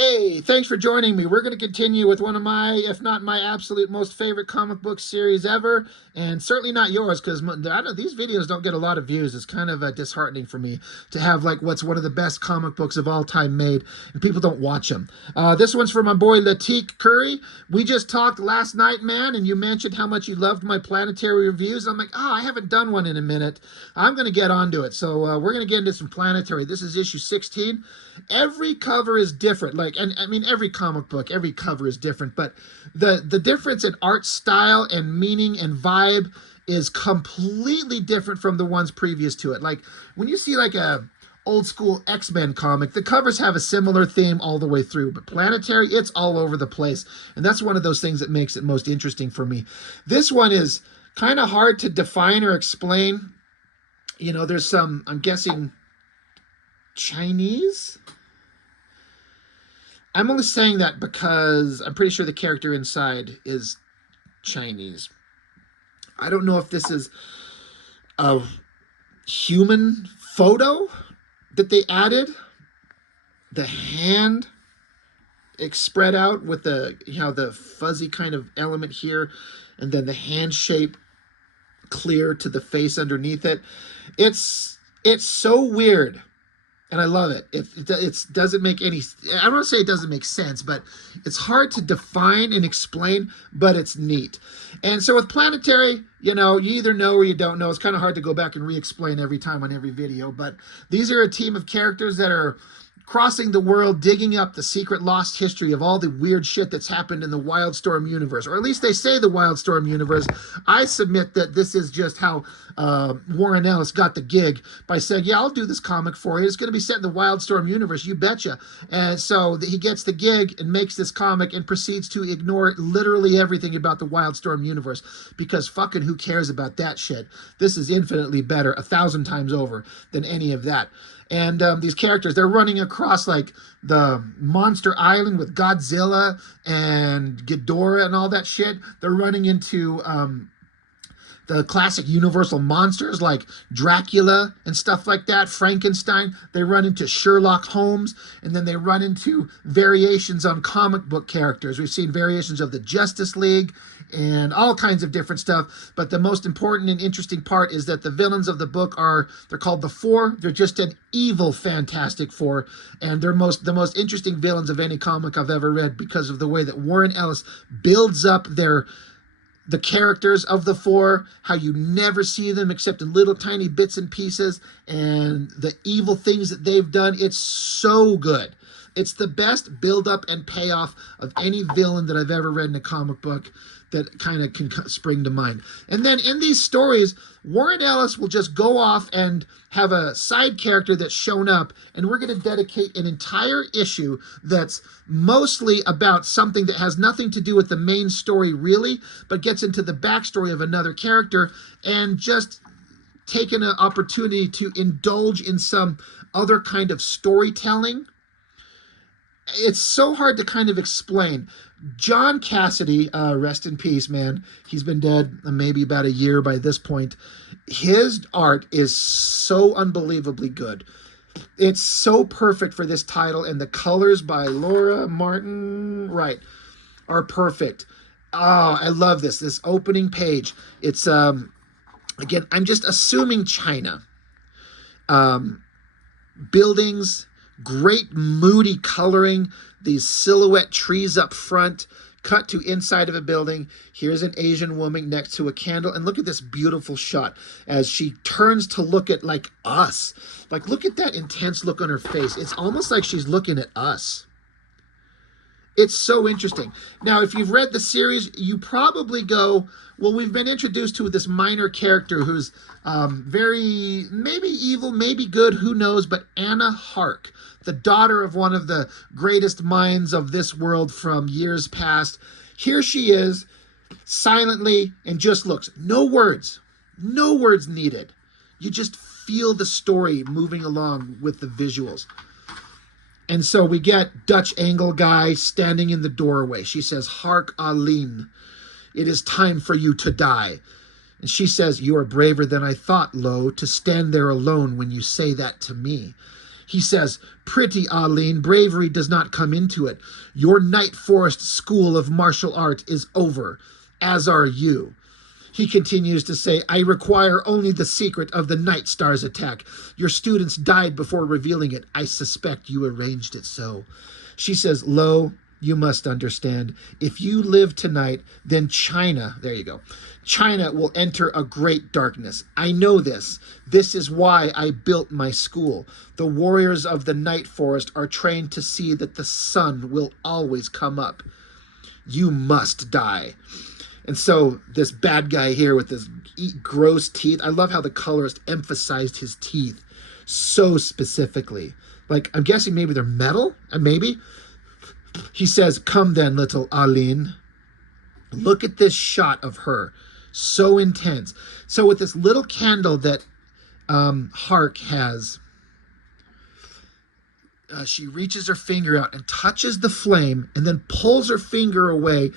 Hey, thanks for joining me. We're going to continue with one of my, if not my absolute most favorite comic book series ever, and certainly not yours, because these videos don't get a lot of views. It's kind of disheartening for me to have like what's one of the best comic books of all time made, and people don't watch them. This one's for my boy Latik Curry. We just talked last night, man, and you mentioned how much you loved my planetary reviews. I'm like, I haven't done one in a minute. I'm going to get onto it. So we're going to get into some planetary. This is issue 16. Every cover is different. Like, and I mean, every comic book, every cover is different, but the difference in art style and meaning and vibe is completely different from the ones previous to it. Like when you see like a old school X-Men comic, the covers have a similar theme all the way through, but Planetary, it's all over the place. And that's one of those things that makes it most interesting for me. This one is kind of hard to define or explain. You know, there's some, I'm guessing, Chinese. I'm only saying that because I'm pretty sure the character inside is Chinese. I don't know if this is a human photo that they added. The hand spread out with the, you know, the fuzzy kind of element here, and then the hand shape clear to the face underneath it. It's so weird. And I love it. It doesn't make any, I don't want to say it doesn't make sense, but it's hard to define and explain, but it's neat. And so with Planetary, you know, you either know or you don't know. It's kind of hard to go back and re-explain every time on every video, but these are a team of characters that are crossing the world, digging up the secret lost history of all the weird shit that's happened in the Wildstorm universe, or at least they say the Wildstorm universe. I submit that this is just how Warren Ellis got the gig by saying, yeah, I'll do this comic for you. It's going to be set in the Wildstorm universe, you betcha. And so he gets the gig and makes this comic and proceeds to ignore literally everything about the Wildstorm universe, because fucking who cares about that shit? This is infinitely better, 1,000 times over, than any of that. And these characters, they're running across like the Monster Island with Godzilla and Ghidorah and all that shit. They're running into the classic Universal monsters like Dracula and stuff like that, Frankenstein. They run into Sherlock Holmes, and then they run into variations on comic book characters. We've seen variations of the Justice League and all kinds of different stuff. But the most important and interesting part is that the villains of the book they're called the Four. They're just an evil Fantastic Four, and they're the most interesting villains of any comic I've ever read, because of the way that Warren Ellis builds up the characters of the Four, how you never see them except in little tiny bits and pieces, and the evil things that they've done. It's so good. It's the best build up and payoff of any villain that I've ever read in a comic book that kind of can spring to mind. And then in these stories, Warren Ellis will just go off and have a side character that's shown up, and we're going to dedicate an entire issue that's mostly about something that has nothing to do with the main story really, but gets into the backstory of another character, and just taking an opportunity to indulge in some other kind of storytelling. It's so hard to kind of explain. John Cassidy, rest in peace, man. He's been dead maybe about a year by this point. His art is so unbelievably good. It's so perfect for this title, and the colors by Laura Martin, right, are perfect. Oh, I love this opening page. It's, again, I'm just assuming China. Buildings, great moody coloring, these silhouette trees up front, cut to inside of a building. Here's an Asian woman next to a candle, and look at this beautiful shot as she turns to look at like us. Like, look at that intense look on her face. It's almost like she's looking at us. It's so interesting. Now, if you've read the series, you probably go, well, we've been introduced to this minor character who's very, maybe evil, maybe good, who knows, but Anna Hark, the daughter of one of the greatest minds of this world from years past. Here she is, silently, and just looks. No words needed. You just feel the story moving along with the visuals. And so we get Dutch angle guy standing in the doorway. She says, "Hark, Aline, it is time for you to die." And she says, "You are braver than I thought, Lo, to stand there alone when you say that to me." He says, pretty Aline, bravery does not come into it. Your Night Forest school of martial art is over, as are you. He continues to say, I require only the secret of the Night Star's attack. Your students died before revealing it. I suspect you arranged it so. She says, Lo, you must understand, if you live tonight, then China, there you go, China will enter a great darkness. I know this. This is why I built my school. The warriors of the Night Forest are trained to see that the sun will always come up. You must die. And so this bad guy here with his gross teeth, I love how the colorist emphasized his teeth so specifically. Like, I'm guessing maybe they're metal, maybe. He says, come then, little Aline. Look at this shot of her. So intense. So with this little candle that Hark has, she reaches her finger out and touches the flame and then pulls her finger away.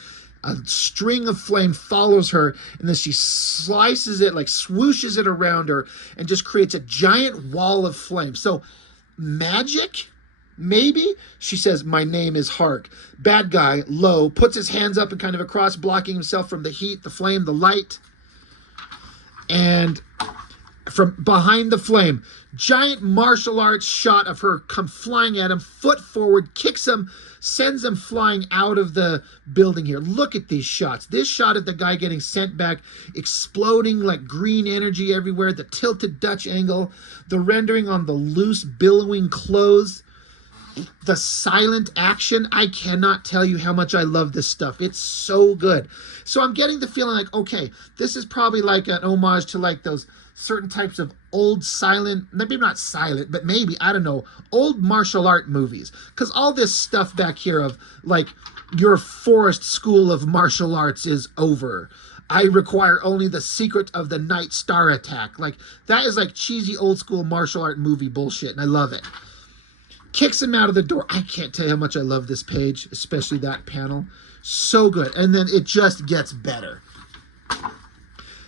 A string of flame follows her, and then she slices it, like swooshes it around her, and just creates a giant wall of flame. So magic? Maybe? She says, my name is Hark. Bad guy, Lo, puts his hands up and kind of across, blocking himself from the heat, the flame, the light. And from behind the flame, giant martial arts shot of her come flying at him, foot forward, kicks him, sends him flying out of the building here. Look at these shots. This shot of the guy getting sent back, exploding like green energy everywhere, the tilted Dutch angle, the rendering on the loose, billowing clothes, the silent action. I cannot tell you how much I love this stuff. It's so good. So I'm getting the feeling like, okay, this is probably like an homage to like those certain types of old silent, maybe not silent, but maybe, I don't know, old martial art movies. Because all this stuff back here of like, your forest school of martial arts is over. I require only the secret of the Night Star attack. Like, that is like cheesy old school martial art movie bullshit, and I love it. Kicks him out of the door. I can't tell you how much I love this page, especially that panel. So good. And then it just gets better.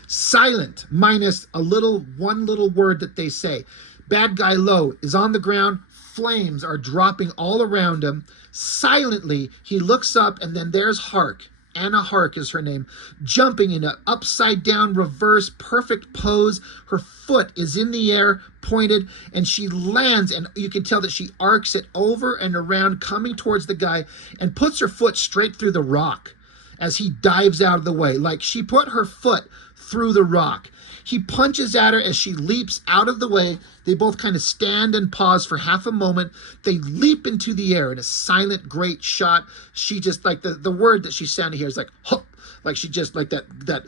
Silent, minus one little word that they say. Bad guy Lo is on the ground. Flames are dropping all around him. Silently, he looks up, and then there's Hark. Anna Hark is her name, jumping in an upside down reverse perfect pose. Her foot is in the air, pointed, and she lands, and you can tell that she arcs it over and around, coming towards the guy, and puts her foot straight through the rock as he dives out of the way. Like, she put her foot through the rock. He punches at her as she leaps out of the way. They both kind of stand and pause for half a moment. They leap into the air in a silent, great shot. She just, like, the word that she's sounding here is like, hup. Like, she just, like that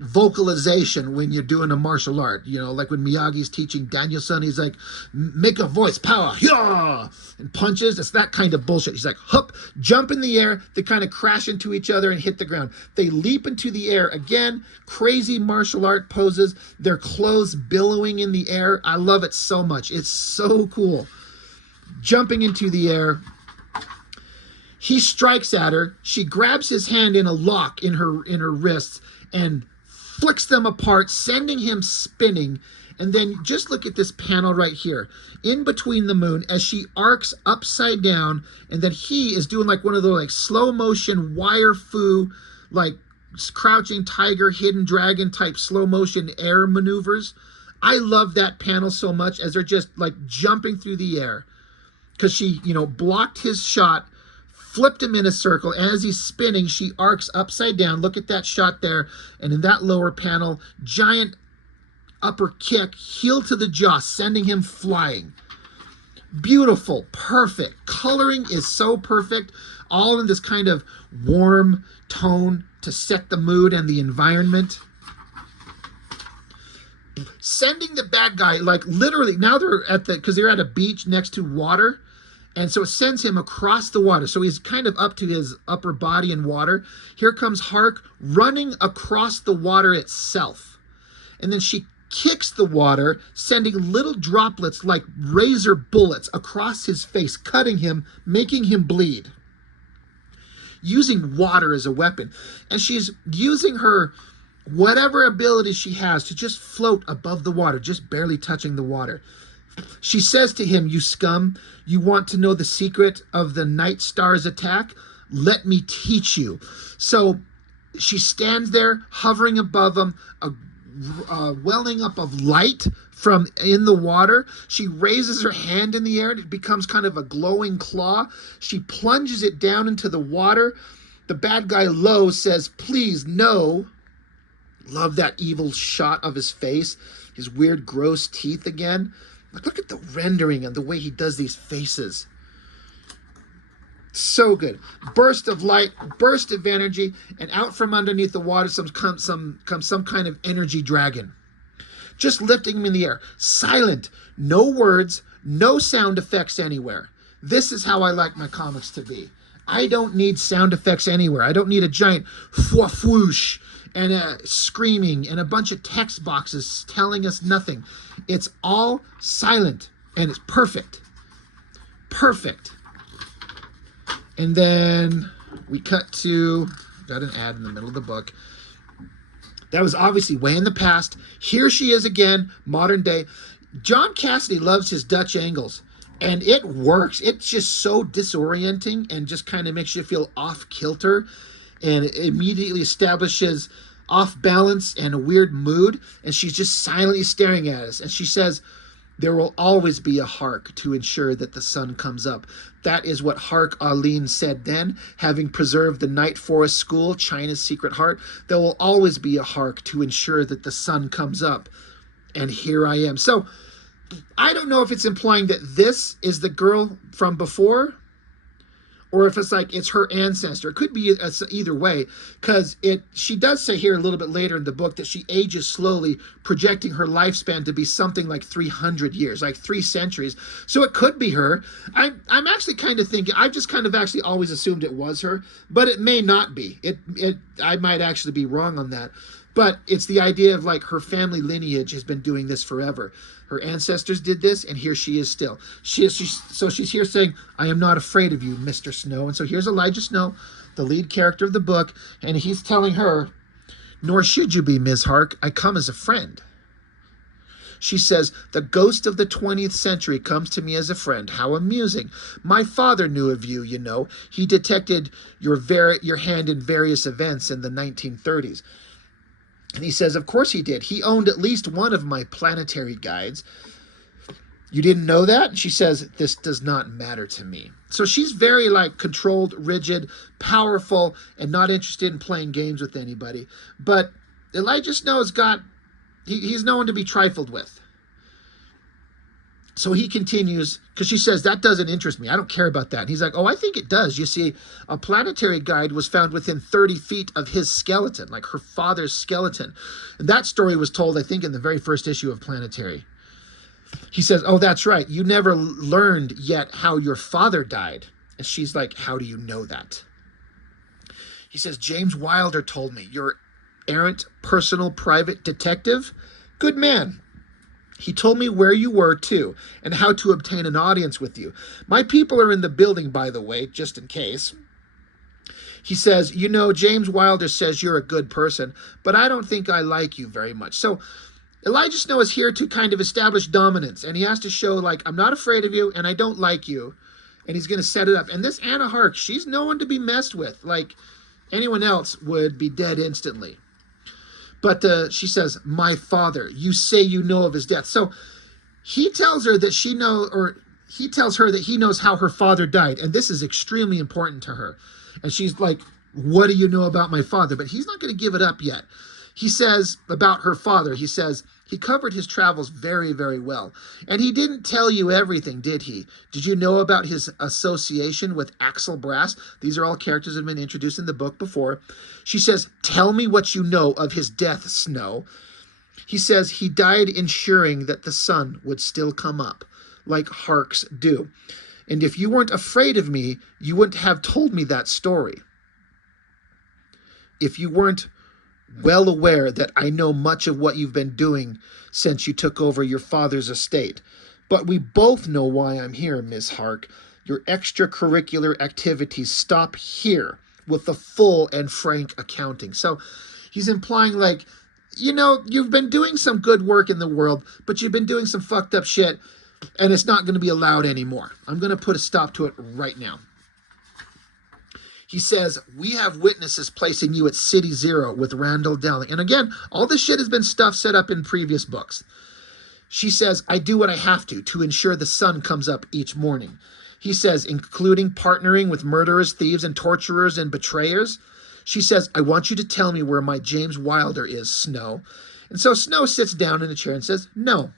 vocalization when you're doing a martial art. You know, like when Miyagi's teaching Danielson, he's like, make a voice, power, yeah, and punches. It's that kind of bullshit. He's like, hup, jump in the air. They kind of crash into each other and hit the ground. They leap into the air again. Crazy martial art poses. Their clothes billowing in the air. I love it so much. It's so cool. Jumping into the air. He strikes at her. She grabs his hand in a lock in her wrists and flicks them apart, sending him spinning. And then just look at this panel right here, in between the moon, as she arcs upside down, and then he is doing like one of those like slow motion wire fu, like crouching tiger, hidden dragon type slow motion air maneuvers. I love that panel so much as they're just like jumping through the air, because she, you know, blocked his shot, flipped him in a circle. As he's spinning, she arcs upside down. Look at that shot there. And in that lower panel, giant upper kick, heel to the jaw, sending him flying. Beautiful, perfect. Coloring is so perfect. All in this kind of warm tone to set the mood and the environment. Sending the bad guy, like literally, now they're at because they're at a beach next to water. And so it sends him across the water. So he's kind of up to his upper body in water. Here comes Hark running across the water itself. And then she kicks the water, sending little droplets like razor bullets across his face, cutting him, making him bleed. Using water as a weapon. And she's using her whatever ability she has to just float above the water, just barely touching the water. She says to him, "You scum, you want to know the secret of the Night Star's attack? Let me teach you." So she stands there hovering above him, a welling up of light from in the water. She raises her hand in the air and it becomes kind of a glowing claw. She plunges it down into the water. The bad guy Lo says, "Please, no." Love that evil shot of his face, his weird, gross teeth again. Like, look at the rendering and the way he does these faces. So good. Burst of light, burst of energy, and out from underneath the water comes some kind of energy dragon. Just lifting him in the air. Silent. No words, no sound effects anywhere. This is how I like my comics to be. I don't need sound effects anywhere. I don't need a giant whoosh and a screaming and a bunch of text boxes telling us nothing. It's all silent and it's perfect. Perfect. And then we cut to, got an ad in the middle of the book. That was obviously way in the past. Here she is again, modern day. John Cassidy loves his Dutch angles, and it works. It's just so disorienting and just kind of makes you feel off kilter, and it immediately establishes off balance and a weird mood. And she's just silently staring at us. And she says, "There will always be a Hark to ensure that the sun comes up." That is what Hark Aline said then, having preserved the Night Forest School, China's secret heart. There will always be a Hark to ensure that the sun comes up. And here I am. So I don't know if it's implying that this is the girl from before, or if it's like it's her ancestor. It could be either way, because she does say here a little bit later in the book that she ages slowly, projecting her lifespan to be something like 300 years, like 3 centuries. So it could be her. I'm actually kind of thinking, I've just kind of actually always assumed it was her, but it may not be. I might actually be wrong on that. But it's the idea of like her family lineage has been doing this forever. Her ancestors did this, and here she is still. So she's here saying, "I am not afraid of you, Mr. Snow." And so here's Elijah Snow, the lead character of the book, and he's telling her, "Nor should you be, Ms. Hark. I come as a friend." She says, "The ghost of the 20th century comes to me as a friend. How amusing. My father knew of you, you know. He detected your hand in various events in the 1930s. And he says, "Of course he did. He owned at least one of my planetary guides. You didn't know that?" And she says, "This does not matter to me." So she's very like controlled, rigid, powerful, and not interested in playing games with anybody. But Elijah Snow's he's no one to be trifled with. So he continues, because she says, "That doesn't interest me. I don't care about that." And he's like, "Oh, I think it does. You see, a planetary guide was found within 30 feet of his skeleton, like her father's skeleton." And that story was told, I think, in the very first issue of Planetary. He says, "Oh, that's right. You never learned yet how your father died." And she's like, "How do you know that?" He says, "James Wilder told me. Your errant, personal, private detective? Good man. He told me where you were, too, and how to obtain an audience with you. My people are in the building, by the way, just in case." He says, "You know, James Wilder says you're a good person, but I don't think I like you very much." So Elijah Snow is here to kind of establish dominance, and he has to show, like, I'm not afraid of you, and I don't like you, and he's going to set it up. And this Anna Hark, she's no one to be messed with. Like, anyone else would be dead instantly. But she says, "My father, you say you know of his death." So he tells her that he tells her that he knows how her father died. And this is extremely important to her. And she's like, "What do you know about my father?" But he's not going to give it up yet. He says about her father, he says, "He covered his travels very, very well. And he didn't tell you everything, did he? Did you know about his association with Axel Brass?" These are all characters that have been introduced in the book before. She says, "Tell me what you know of his death, Snow." He says, "He died ensuring that the sun would still come up, like Harks do. And if you weren't afraid of me, you wouldn't have told me that story. If you weren't well aware that I know much of what you've been doing since you took over your father's estate. But we both know why I'm here, Miss Hark. Your extracurricular activities stop here with the full and frank accounting." So he's implying, like, you know, you've been doing some good work in the world, but you've been doing some fucked up shit. And it's not going to be allowed anymore. I'm going to put a stop to it right now. He says, we have witnesses placing you at City Zero with Randall Dowling. And again, all this shit has been stuff set up in previous books. She says, I do what I have to ensure the sun comes up each morning. He says, including partnering with murderers, thieves, and torturers and betrayers. She says, I want you to tell me where my James Wilder is, Snow. And so Snow sits down in a chair and says, no.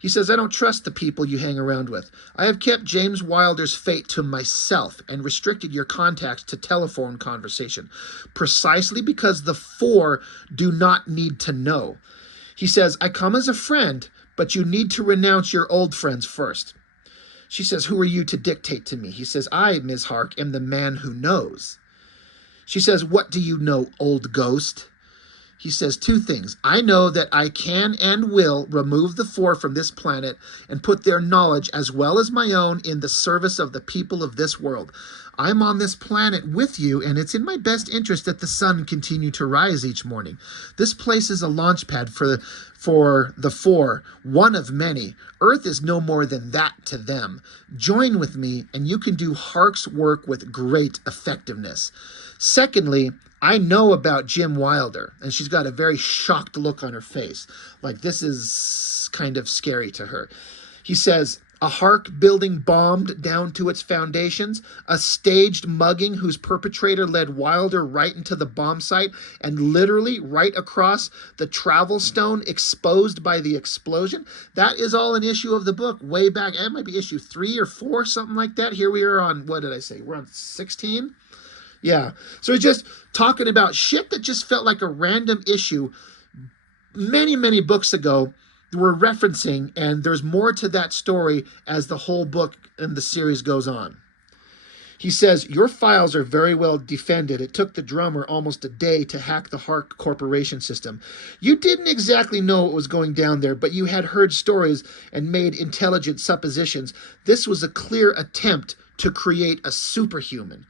He says, I don't trust the people you hang around with. I have kept James Wilder's fate to myself and restricted your contacts to telephone conversation, precisely because the four do not need to know. He says, I come as a friend, but you need to renounce your old friends first. She says, who are you to dictate to me? He says, I, Ms. Hark, am the man who knows. She says, what do you know, old ghost? He says two things. I know that I can and will remove the four from this planet and put their knowledge as well as my own in the service of the people of this world. I'm on this planet with you, and it's in my best interest that the sun continue to rise each morning. This place is a launch pad for the four, one of many. Earth is no more than that to them. Join with me, and you can do Hark's work with great effectiveness. Secondly, I know about Jim Wilder, and she's got a very shocked look on her face. Like, this is kind of scary to her. He says, a Hark building bombed down to its foundations, a staged mugging whose perpetrator led Wilder right into the bomb site and literally right across the travel stone exposed by the explosion. That is all an issue of the book way back. It might be issue 3 or 4, something like that. Here we are on, what did I say? We're on 16? Yeah. So he's just talking about shit that just felt like a random issue many, many books ago we're referencing, and there's more to that story as the whole book and the series goes on. He says, your files are very well defended. It took the drummer almost a day to hack the Hark Corporation system. You didn't exactly know what was going down there, but you had heard stories and made intelligent suppositions. This was a clear attempt to create a superhuman.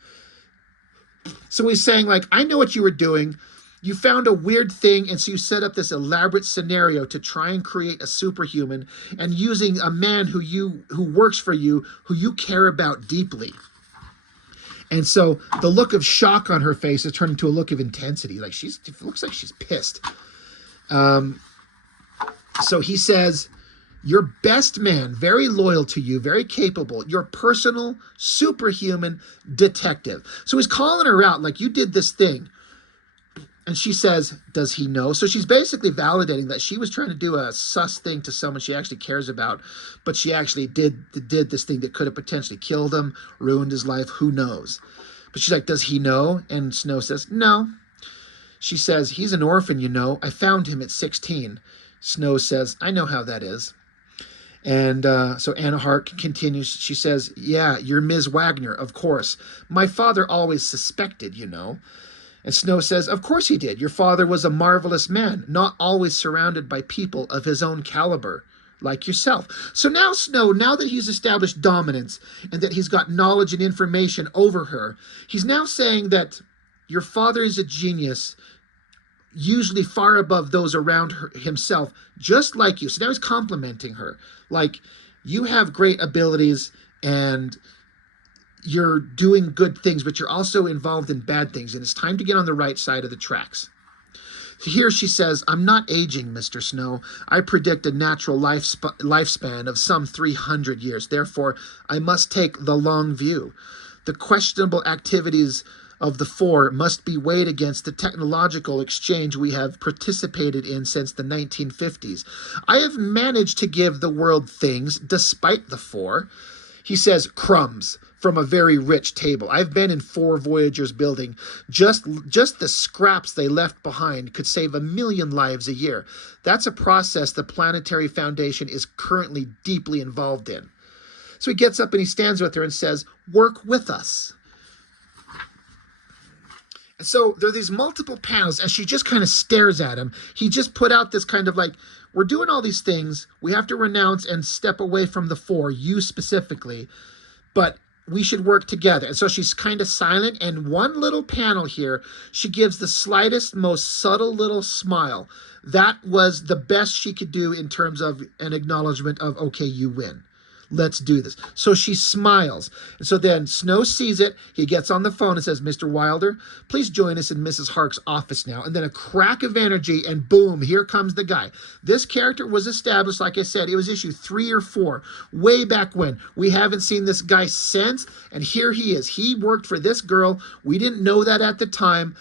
So he's saying, like, I know what you were doing. You found a weird thing, and so you set up this elaborate scenario to try and create a superhuman, and using a man who works for you, who you care about deeply. And so the look of shock on her face has turned into a look of intensity. Like, it looks like she's pissed. So he says, your best man, very loyal to you, very capable, your personal superhuman detective. So he's calling her out, like, you did this thing. And she says, does he know? So she's basically validating that she was trying to do a sus thing to someone she actually cares about, but she actually did this thing that could have potentially killed him, ruined his life, who knows? But she's like, does he know? And Snow says, no. She says, he's an orphan, you know. I found him at 16. Snow says, I know how that is. And so Anna Hark continues. She says, yeah, you're Ms. Wagner, of course. My father always suspected, you know. And Snow says, of course he did. Your father was a marvelous man, not always surrounded by people of his own caliber, like yourself. So now Snow, now that he's established dominance and that he's got knowledge and information over her, he's now saying that your father is a genius, usually far above those around himself, just like you. So now he's complimenting her. Like, you have great abilities and you're doing good things, but you're also involved in bad things, and it's time to get on the right side of the tracks. Here she says, I'm not aging, Mr. Snow. I predict a natural lifespan of some 300 years. Therefore, I must take the long view. The questionable activities of the four must be weighed against the technological exchange we have participated in since the 1950s. I have managed to give the world things despite the four. He says, crumbs from a very rich table. I've been in 4 Voyagers building. Just the scraps they left behind could save 1 million lives a year. That's a process the Planetary Foundation is currently deeply involved in. So he gets up and he stands with her and says, work with us. And so there are these multiple panels, and she just kind of stares at him. He just put out this kind of like, we're doing all these things. We have to renounce and step away from the four, you specifically, but we should work together. And so she's kind of silent, and one little panel here, she gives the slightest, most subtle little smile. That was the best she could do in terms of an acknowledgement of, okay, you win. Let's do this. So she smiles. And so then Snow sees it. He gets on the phone and says, Mr. Wilder, please join us in Mrs. Hark's office now. And then a crack of energy, and boom, here comes the guy. This character was established, like I said, it was issue 3 or 4, way back when. We haven't seen this guy since, and here he is. He worked for this girl. We didn't know that at the time.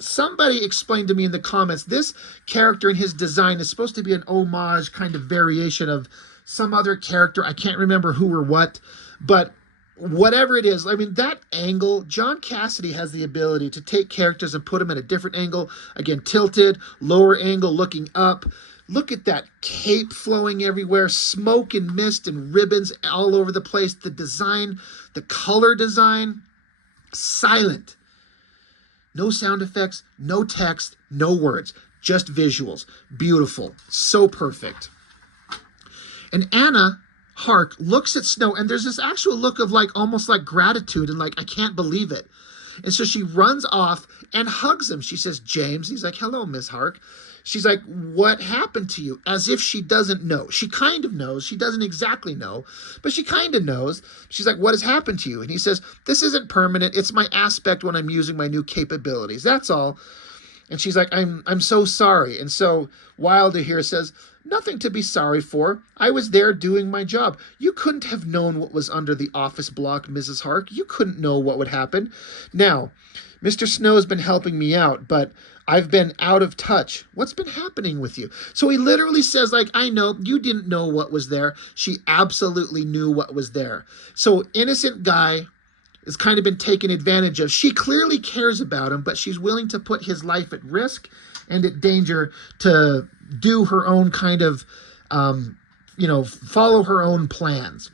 Somebody explained to me in the comments, this character and his design is supposed to be an homage kind of variation of some other character. I can't remember who or what, but whatever it is, I mean, that angle, John Cassidy has the ability to take characters and put them at a different angle. Again, tilted, lower angle, looking up. Look at that cape flowing everywhere, smoke and mist and ribbons all over the place. The design, the color design, silent. No sound effects, no text, no words, just visuals. Beautiful, so perfect. And Anna Hark looks at Snow, and there's this actual look of like almost like gratitude and like, I can't believe it. And so she runs off and hugs him. She says, James. He's like, hello, Miss Hark. She's like, what happened to you? As if she doesn't know. She kind of knows. She doesn't exactly know, but she kind of knows. She's like, what has happened to you? And he says, this isn't permanent. It's my aspect when I'm using my new capabilities. That's all. And she's like, I'm so sorry. And so Wilder here says, nothing to be sorry for. I was there doing my job. You couldn't have known what was under the office block, Mrs. Hark. You couldn't know what would happen. Now, Mr. Snow's been helping me out, but I've been out of touch. What's been happening with you? So he literally says, like, I know you didn't know what was there. She absolutely knew what was there. So innocent guy has kind of been taken advantage of. She clearly cares about him, but she's willing to put his life at risk and at danger to do her own kind of, follow her own plans.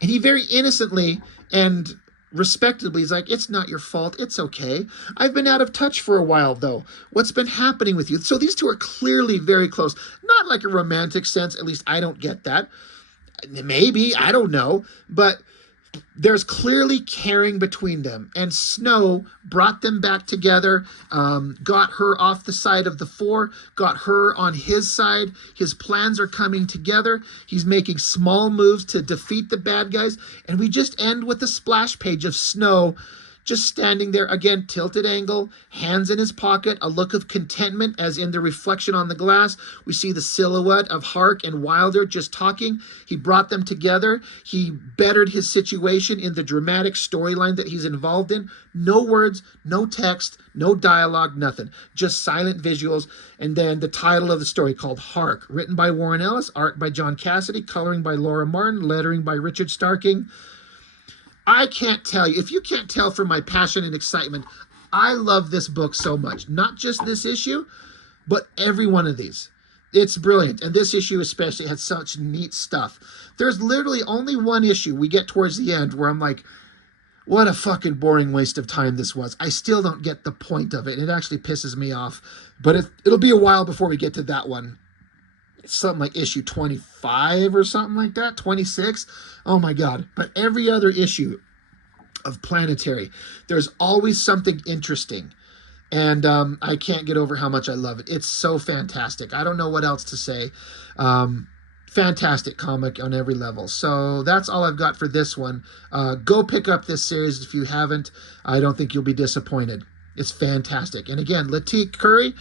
And he very innocently and respectably is like, it's not your fault. It's okay. I've been out of touch for a while, though. What's been happening with you? So these two are clearly very close. Not like a romantic sense. At least I don't get that. Maybe. I don't know. But there's clearly caring between them, and Snow brought them back together, got her off the side of the 4, got her on his side. His plans are coming together. He's making small moves to defeat the bad guys, and we just end with a splash page of Snow just standing there, again, tilted angle, hands in his pocket, a look of contentment as in the reflection on the glass. We see the silhouette of Hark and Wilder just talking. He brought them together. He bettered his situation in the dramatic storyline that he's involved in. No words, no text, no dialogue, nothing. Just silent visuals. And then the title of the story called Hark, written by Warren Ellis, art by John Cassidy, coloring by Laura Martin, lettering by Richard Starking. I can't tell you, if you can't tell from my passion and excitement, I love this book so much. Not just this issue, but every one of these. It's brilliant. And this issue especially had such neat stuff. There's literally only one issue we get towards the end where I'm like, what a fucking boring waste of time this was. I still don't get the point of it. It actually pisses me off. But it'll be a while before we get to that one. It's something like issue 25 or something like that, 26. Oh my God. But every other issue of Planetary, there's always something interesting. And I can't get over how much I love it. It's so fantastic. I don't know what else to say. Fantastic comic on every level. So that's all I've got for this one. Go pick up this series if you haven't. I don't think you'll be disappointed. It's fantastic. And again, Latique Curry,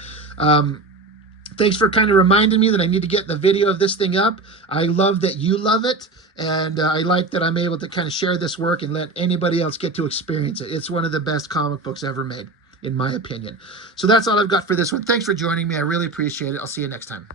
thanks for kind of reminding me that I need to get the video of this thing up. I love that you love it, and I like that I'm able to kind of share this work and let anybody else get to experience it. It's one of the best comic books ever made, in my opinion. So that's all I've got for this one. Thanks for joining me. I really appreciate it. I'll see you next time.